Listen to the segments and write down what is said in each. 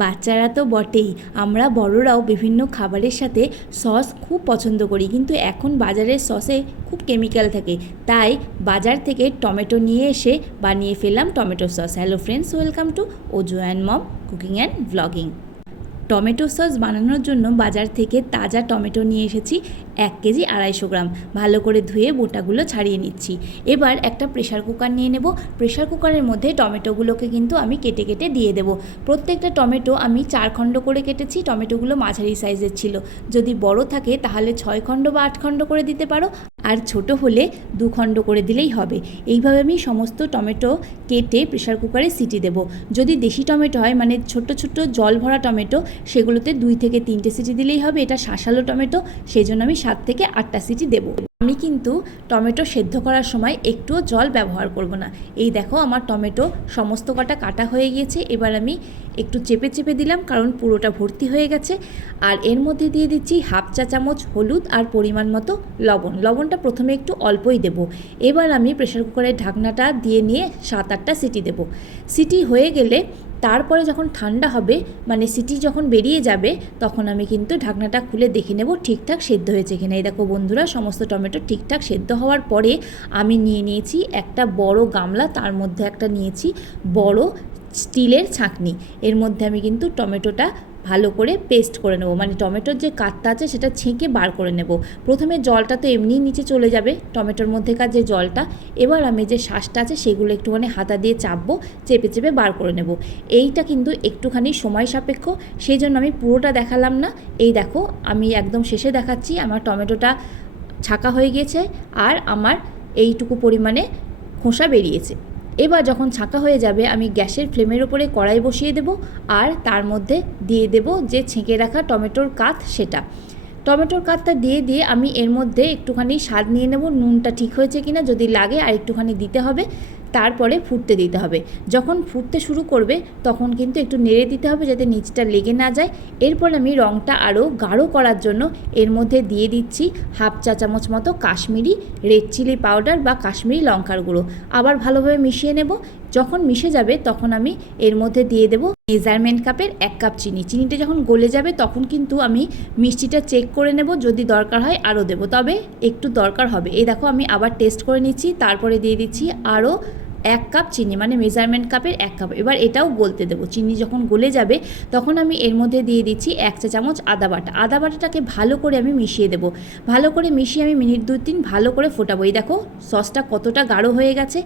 বাচ্চারা তো বটেই, আমরা বড়রাও বিভিন্ন খাবারের সাথে সস খুব পছন্দ করি, কিন্তু এখন বাজারের সসে খুব কেমিক্যাল থাকে। তাই বাজার থেকে টমেটো নিয়ে এসে বানিয়ে ফেললাম tomato sauce. Hello friends, welcome to Aju and mom cooking and vlogging. Tomato sauce বানানোর জন্য বাজার থেকে তাজা টমেটো নিয়ে এসেছি 1 কেজি 250 গ্রাম। ভালো করে ধুয়ে বোটাগুলো ছাড়িয়ে নিচ্ছি। এবার একটা প্রেশার কুকার নিয়ে নেব। প্রেশার কুকারের মধ্যে টমেটোগুলোকে কিন্তু আমি কেটে কেটে দিয়ে দেব। প্রত্যেকটা টমেটো আমি 4 খণ্ড করে কেটেছি। টমেটোগুলো মাঝারি সাইজের ছিল। যদি বড় থাকে তাহলে 6 খণ্ড বা 8 খণ্ড করে দিতে পারো, আর ছোট হলে 2 খণ্ড করে দিলেই হবে। এইভাবে আমি সমস্ত টমেটো কেটে প্রেশার কুকারে সিটি দেব। যদি দেশি টমেটো হয়, মানে ছোট ছোট জল ভরা টমেটো, সেগুলোতে 2 থেকে 3টে সিটি দিলেই হবে। এটা শাঁসালো টমেটো, সেই জন্য আমি 7 থেকে 8টা সিটি দেব। আমি কিন্তু টমেটো সেদ্ধ করার সময় একটুও জল ব্যবহার করব না। এই দেখো, আমার টমেটো সমস্ত কটা কাটা হয়ে গিয়েছে। এবার আমি একটু চেপে চেপে দিলাম, কারণ পুরোটা ভর্তি হয়ে গেছে। আর এর মধ্যে দিয়ে দিচ্ছি হাফ চা চামচ হলুদ আর পরিমাণ মতো লবণ। লবণটা প্রথমে একটু অল্পই দেব। এবার আমি প্রেশার কুকারের ঢাকনাটা দিয়ে নিয়ে 7-8টা সিটি দেব। সিটি হয়ে গেলে তারপরে যখন ঠান্ডা হবে, মানে সিটি যখন বেরিয়ে যাবে, তখন আমি কিন্তু ঢাকনাটা খুলে দেখে নেব ঠিকঠাক সেদ্ধ হয়েছে কিনা। এই দেখো বন্ধুরা, সমস্ত টমেটো ঠিকঠাক সেদ্ধ হওয়ার পরে আমি নিয়ে নিয়েছি একটা বড় গামলা, তার মধ্যে একটা নিয়েছি বড় স্টিলের ছাঁকনি। এর মধ্যে আমি কিন্তু টমেটোটা ভালো করে পেস্ট করে নেব, মানে টমেটোর যে কাতটা আছে সেটা ছেঁকে বার করে নেব। প্রথমে জলটা তো এমনিই নিচে চলে যাবে, টমেটোর মধ্যেকার যে জলটা। এবার আমি যে শাঁসটা আছে সেগুলো একটুখানি হাতা দিয়ে চাপবো, চেপে চেপে বার করে নেব। এইটা কিন্তু একটুখানি সময় সাপেক্ষ, সেই জন্য আমি পুরোটা দেখালাম না। এই দেখো, আমি একদম শেষে দেখাচ্ছি। আমার টমেটোটা ছাঁকা হয়ে গিয়েছে আর আমার এইটুকু পরিমাণে খোসা বেরিয়েছে। এবার যখন ছাঁকা হয়ে যাবে, আমি গ্যাসের ফ্লেমের উপরে কড়াই বসিয়ে দেব, আর তার মধ্যে দিয়ে দেব যে ছেঁকে রাখা টমেটোর কাত, সেটা। টমেটোর কাতটা দিয়ে দিয়ে আমি এর মধ্যে একটুখানি স্বাদ নিয়ে নেব, নুনটা ঠিক হয়েছে কিনা। যদি লাগে আর একটুখানি দিতে হবে। তারপরে ফুটতে দিতে হবে। যখন ফুটতে শুরু করবে তখন কিন্তু একটু নেড়ে দিতে হবে, যাতে নিচটা লেগে না যায়। এরপর আমি রঙটা আরও গাঢ় করার জন্য এর মধ্যে দিয়ে দিচ্ছি হাফ চা চামচ মতো কাশ্মীরি রেড চিলি পাউডার বা কাশ্মীরি লঙ্কার গুঁড়ো। আবার ভালোভাবে মিশিয়ে নেব। যখন মিশে যাবে তখন আমি এর মধ্যে দিয়ে দেব মেজারমেন্ট কাপের 1 কাপ চিনি। চিনিটা যখন গলে যাবে তখন কিন্তু আমি মিষ্টিটা চেক করে নেব, যদি দরকার হয় আরও দেব, তবে একটু দরকার হবে। এই দেখো, আমি আবার টেস্ট করে নিচ্ছি, তারপরে দিয়ে দিচ্ছি আরও 1 কাপ চিনি, মানে মেজারমেন্ট কাপের 1 কাপ। এবার এটাও গলতে দেবো। চিনি যখন গলে যাবে তখন আমি এর মধ্যে দিয়ে দিচ্ছি 1 চা চামচ আদা বাটা। আদা বাটাটাকে ভালো করে আমি মিশিয়ে দেবো। ভালো করে মিশিয়ে আমি মিনিট 2-3 ভালো করে ফোটাবো। এই দেখো সসটা কতটা গাঢ় হয়ে গেছে।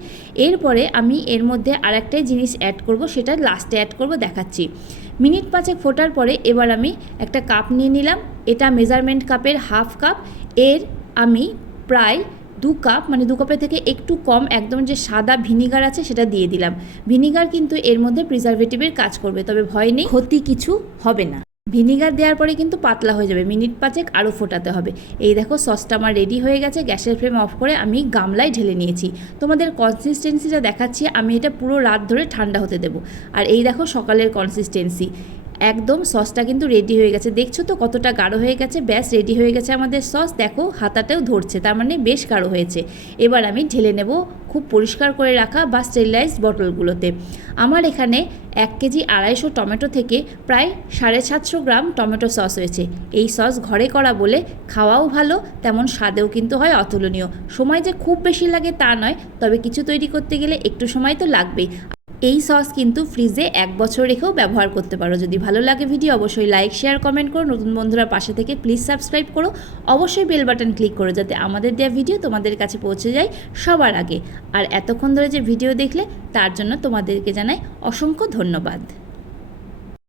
এরপরে আমি এর মধ্যে আরেকটাই জিনিস অ্যাড করব, সেটা লাস্টে অ্যাড করব, দেখাচ্ছি। মিনিট 5 ফোটার পরে এবার আমি একটা কাপ নিয়ে নিলাম। এটা মেজারমেন্ট কাপের হাফ কাপ। এর আমি প্রায় 2 কাপ, মানে 2 কাপের থেকে একটু কম, একদম যে সাদা ভিনিগার আছে সেটা দিয়ে দিলাম। ভিনিগার কিন্তু এর মধ্যে প্রিজারভেটিভের কাজ করবে, তবে ভয় নেই, ক্ষতি কিছু হবে না। ভিনিগার দেওয়ার পরে কিন্তু পাতলা হয়ে যাবে। মিনিট 5 আরও ফোটাতে হবে। এই দেখো, সসটা আমার রেডি হয়ে গেছে। গ্যাসের ফ্লেম অফ করে আমি গামলায় ঢেলে নিয়েছি। তোমাদের কনসিস্টেন্সিটা দেখাচ্ছি। আমি এটা পুরো রাত ধরে ঠান্ডা হতে দেবো। আর এই দেখো সকালের কনসিস্টেন্সি, একদম সসটা কিন্তু রেডি হয়ে গেছে। দেখছো তো কতটা গাঢ় হয়ে গেছে। ব্যাস রেডি হয়ে গেছে আমাদের সস। দেখো হাতাতেও ধরছে, তার মানে বেশ গাঢ় হয়েছে। এবার আমি ঢেলে নেব খুব পরিষ্কার করে রাখা বা স্টেরিলাইজড বটলগুলোতে। আমার এখানে 1 কেজি 250 টমেটো থেকে প্রায় 750 গ্রাম টমেটো সস হয়েছে। এই সস ঘরে করা বলে খাওয়াও ভালো, তেমন স্বাদেও কিন্তু হয় অতুলনীয়। সময় যে খুব বেশি লাগে তা নয়, তবে কিছু তৈরি করতে গেলে একটু সময় তো লাগবেই। এই সস কিন্তু ফ্রিজে 1 বছর রেখেও ব্যবহার করতে পারো। যদি ভালো লাগে ভিডিও, অবশ্যই লাইক শেয়ার কমেন্ট করো। নতুন বন্ধুরা পাশে থেকে প্লিজ সাবস্ক্রাইব করো। অবশ্যই বেল বাটন ক্লিক করো, যাতে আমাদের দেওয়া ভিডিও তোমাদের কাছে পৌঁছে যায় সবার আগে। আর এতক্ষণ ধরে যে ভিডিও দেখলে তার জন্য তোমাদেরকে জানাই অসংখ্য ধন্যবাদ।